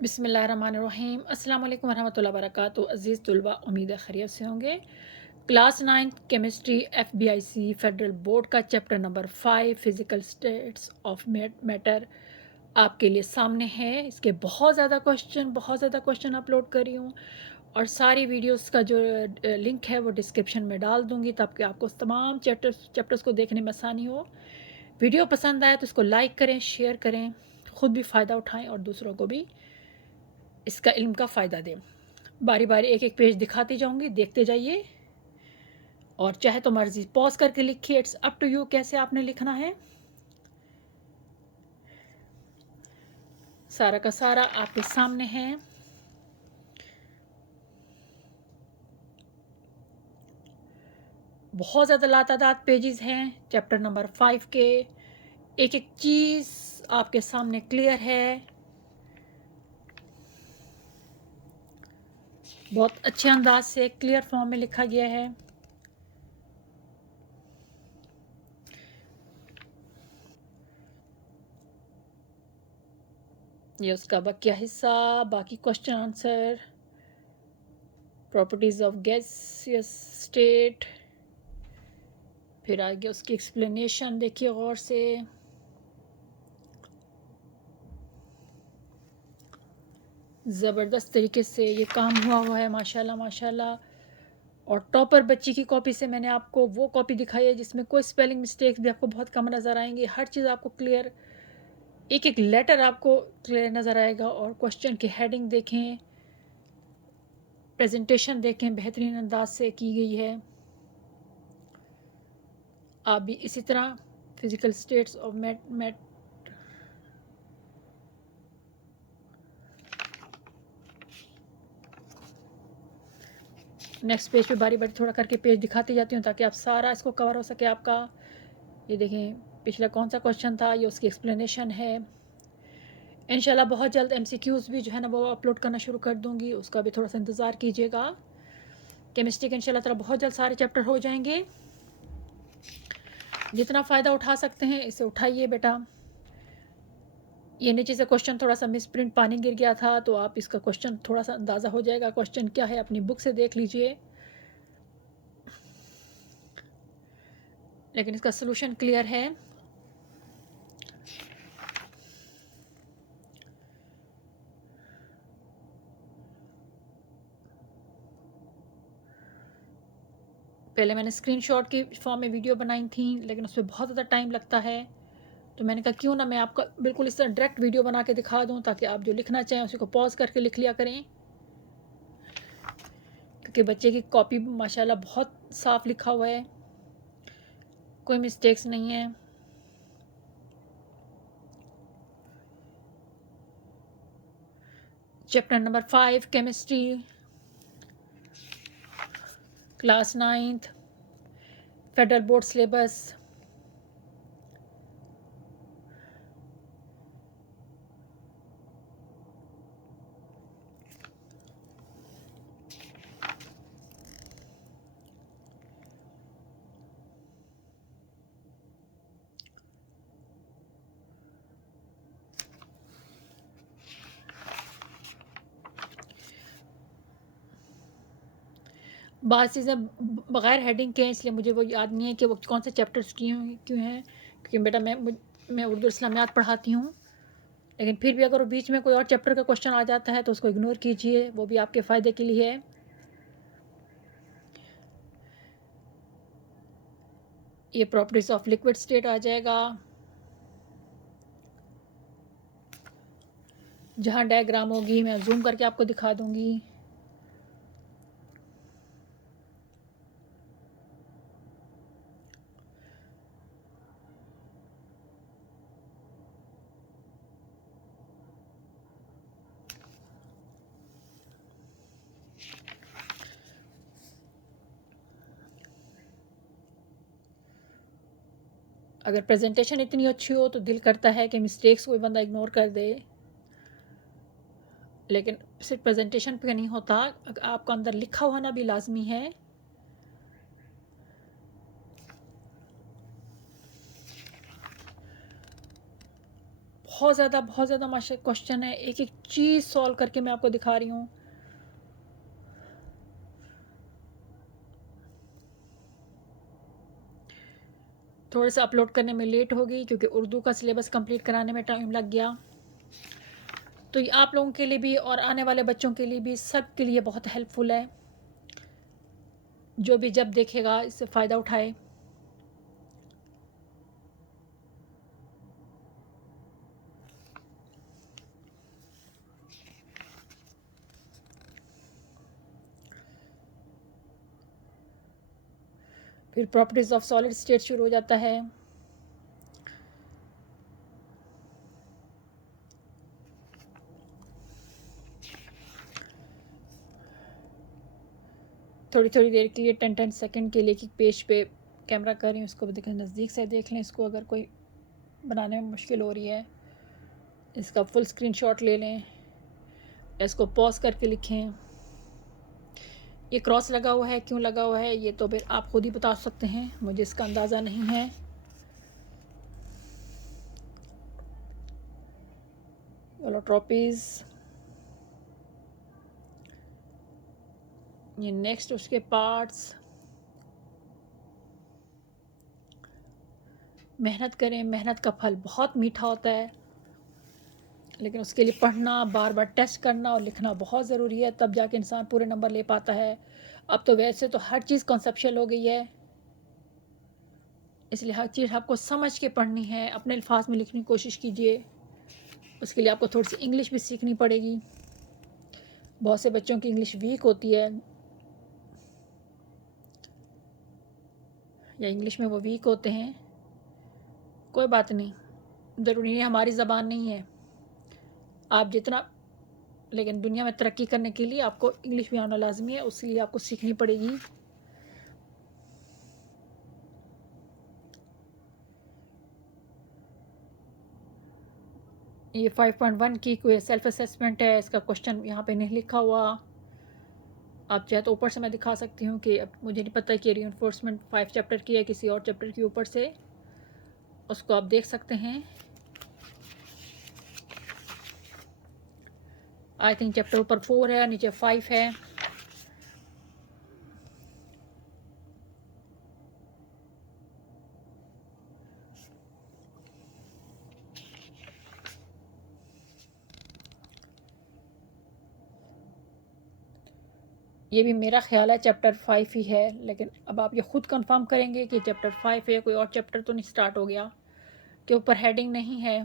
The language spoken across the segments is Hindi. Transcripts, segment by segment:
बिस्मिल्लाहिर्रहमानिर्रहीम अस्सलाम वालेकुम वरहमतुल्लाहि वबरकातुहू। अज़ीज़ तुलबा, उम्मीद है खैरियत से होंगे। क्लास 9 केमिस्ट्री एफबीआईसी फेडरल बोर्ड का chapter number 5 physical states of matter आपके लिए सामने है। इसके बहुत ज़्यादा क्वेश्चन अपलोड कर रही हूँ और सारी वीडियोस का जो लिंक है वो डिस्क्रिप्शन में डाल दूँगी ताकि आपको तमाम चैप्टर्स को देखने में आसानी हो। वीडियो पसंद आए तो इसको लाइक करें, शेयर करें, ख़ुद भी फ़ायदा उठाएं और दूसरों को भी इसका इल्म का फ़ायदा दें। बारी बारी एक एक पेज दिखाती जाऊंगी, देखते जाइए और चाहे तो मर्जी पॉज करके लिखिए। इट्स अप टू यू कैसे आपने लिखना है। सारा का सारा आपके सामने है। बहुत ज़्यादा लातादाद पेजेस हैं चैप्टर नंबर 5 के। एक एक चीज़ आपके सामने क्लियर है। बहुत अच्छे अंदाज से क्लियर फॉर्म में लिखा गया है। ये उसका बकिया हिस्सा, बाकी question answer, properties of gaseous state, फिर आगे उसकी एक्सप्लेनेशन देखिए गौर से। ज़बरदस्त तरीके से ये काम हुआ है माशाल्लाह माशाल्लाह। और टॉपर बच्ची की कॉपी से मैंने आपको वो कॉपी दिखाई है जिसमें कोई स्पेलिंग मिस्टेक्स भी आपको बहुत कम नज़र आएंगी। हर चीज़ आपको क्लियर, एक एक लेटर आपको क्लियर नज़र आएगा। और क्वेश्चन की हेडिंग देखें, प्रेजेंटेशन देखें, बेहतरीन अंदाज से की गई है। आप भी इसी तरह physical states of matter next page पे बारी बारी थोड़ा करके पेज दिखाती जाती हूँ ताकि आप सारा इसको कवर हो सके आपका। ये देखें पिछला कौन सा क्वेश्चन था, ये उसकी एक्सप्लेनेशन है। इंशाल्लाह बहुत जल्द एमसीक्यूज़ भी जो है ना वो अपलोड करना शुरू कर दूँगी, उसका भी थोड़ा सा इंतज़ार कीजिएगा। केमिस्ट्री के इंशाल्लाह ताला बहुत जल्द सारे चैप्टर हो जाएंगे। जितना फ़ायदा उठा सकते हैं इसे उठाइए बेटा। ये नीचे से क्वेश्चन थोड़ा सा मिस प्रिंट पानी गिर गया था तो आप इसका क्वेश्चन थोड़ा सा अंदाज़ा हो जाएगा क्वेश्चन क्या है, अपनी बुक से देख लीजिए। लेकिन इसका सलूशन क्लियर है। पहले मैंने स्क्रीनशॉट की फॉर्म में वीडियो बनाई थी लेकिन उसमें बहुत ज़्यादा टाइम लगता है, तो मैंने कहा क्यों ना मैं आपका बिल्कुल इस तरह डायरेक्ट वीडियो बना के दिखा दूं ताकि आप जो लिखना चाहें उसी को पॉज करके लिख लिया करें। क्योंकि बच्चे की कॉपी माशाल्लाह बहुत साफ लिखा हुआ है, कोई मिस्टेक्स नहीं है। Chapter number 5 chemistry, class 9th, federal board syllabus. बात चीज़ें बगैर हेडिंग के हैं इसलिए मुझे वो याद नहीं है कि वो कौन से चैप्टर्स क्यों हैं, क्योंकि बेटा मैं उर्दू इस्लामियात पढ़ाती हूँ। लेकिन फिर भी अगर बीच में कोई और चैप्टर का क्वेश्चन आ जाता है तो उसको इग्नोर कीजिए, वो भी आपके फ़ायदे के लिए है। ये प्रॉपर्टीज़ ऑफ लिक्विड स्टेट आ जाएगा, जहाँ डायग्राम होगी मैं जूम करके आपको दिखा दूँगी। अगर प्रेजेंटेशन इतनी अच्छी हो तो दिल करता है कि मिस्टेक्स कोई बंदा इग्नोर कर दे, लेकिन सिर्फ प्रेजेंटेशन पे नहीं होता, आपका अंदर लिखा होना भी लाजमी है। बहुत ज़्यादा माशा क्वेश्चन है, एक एक चीज़ सॉल्व करके मैं आपको दिखा रही हूँ। थोड़ा सा अपलोड करने में लेट हो गई क्योंकि उर्दू का सिलेबस कंप्लीट कराने में टाइम लग गया। तो ये आप लोगों के लिए भी और आने वाले बच्चों के लिए भी, सब के लिए बहुत हेल्पफुल है। जो भी जब देखेगा इससे फ़ायदा उठाए। फिर प्रॉपर्टीज़ ऑफ सॉलिड स्टेट शुरू हो जाता है। थोड़ी थोड़ी देर के लिए 10-10 सेकंड के लिए कि पेज पे कैमरा कर रही हूँ, उसको भी देखें, नज़दीक से देख लें इसको। अगर कोई बनाने में मुश्किल हो रही है, इसका फुल स्क्रीनशॉट ले लें, इसको पॉज करके लिखें। ये क्रॉस लगा हुआ है, क्यों लगा हुआ है ये तो फिर आप खुद ही बता सकते हैं, मुझे इसका अंदाज़ा नहीं है। एलोट्रोपीज़, ये नेक्स्ट उसके पार्ट्स। मेहनत करें, मेहनत का फल बहुत मीठा होता है, लेकिन उसके लिए पढ़ना, बार बार टेस्ट करना और लिखना बहुत ज़रूरी है, तब जाके इंसान पूरे नंबर ले पाता है। अब तो वैसे तो हर चीज़ कॉन्सेप्चुअल हो गई है, इसलिए हर चीज़ आपको समझ के पढ़नी है, अपने अल्फाज में लिखने की कोशिश कीजिए। उसके लिए आपको थोड़ी सी इंग्लिश भी सीखनी पड़ेगी। बहुत से बच्चों की इंग्लिश वीक होती है, या इंग्लिश में वो वीक होते हैं। कोई बात नहीं, ज़रूरी है हमारी ज़बान नहीं है। आप जितना, लेकिन दुनिया में तरक्की करने के लिए आपको इंग्लिश भी आना लाजमी है, उसके लिए आपको सीखनी पड़ेगी। ये 5.1 की कोई सेल्फ असेसमेंट है, इसका क्वेश्चन यहाँ पे नहीं लिखा हुआ। आप चाहे तो ऊपर से मैं दिखा सकती हूँ कि अब मुझे नहीं पता कि रीइंफोर्समेंट 5 चैप्टर की है किसी और चैप्टर के ऊपर से, उसको आप देख सकते हैं। आई थिंक चैप्टर ऊपर 4 है, नीचे 5 है। ये भी मेरा ख्याल है चैप्टर 5 ही है, लेकिन अब आप ये खुद कंफर्म करेंगे कि चैप्टर 5 है, कोई और चैप्टर तो नहीं स्टार्ट हो गया के ऊपर हेडिंग नहीं है।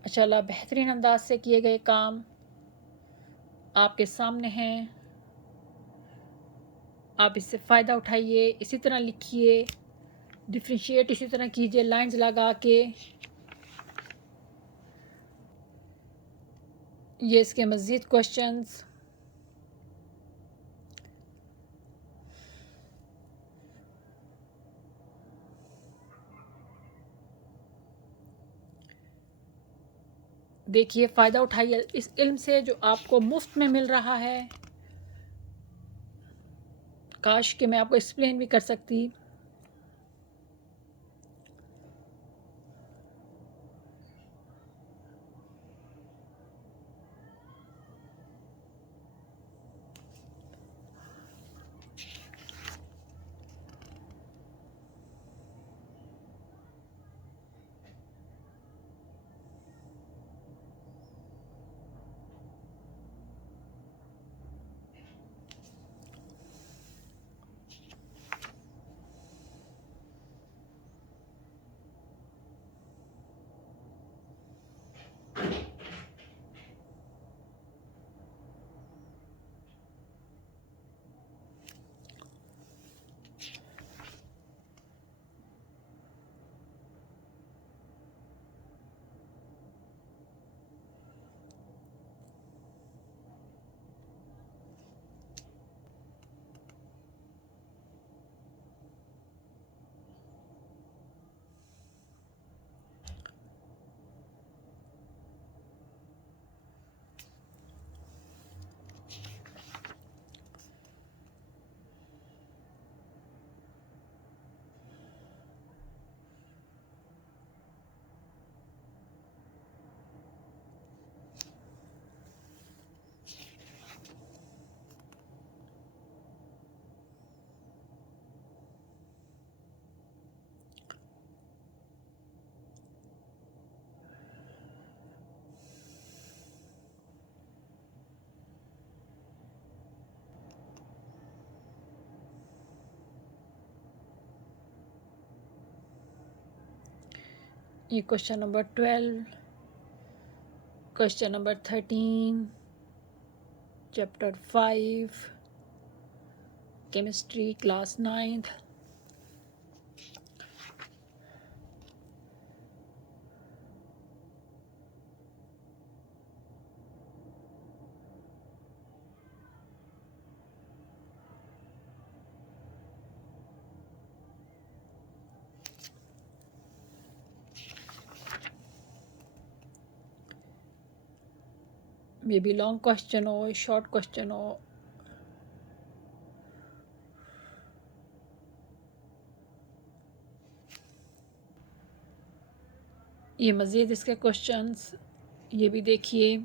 माशाल्लाह बेहतरीन अंदाज से किए गए काम आपके सामने हैं, आप इससे फ़ायदा उठाइए, इसी तरह लिखिए, डिफ्रेंशिएट इसी तरह कीजिए लाइंस लगा के। ये इसके मज़ीद क्वेश्चंस। देखिए, फ़ायदा उठाइए इस इल्म से जो आपको मुफ्त में मिल रहा है। काश कि मैं आपको एक्सप्लेन भी कर सकती। ये question number 12, question number 13, chapter 5, chemistry, class 9th। May be long question हो, शॉर्ट क्वेश्चन हो। ये मज़ीद इसके क्वेश्चंस ये भी देखिए।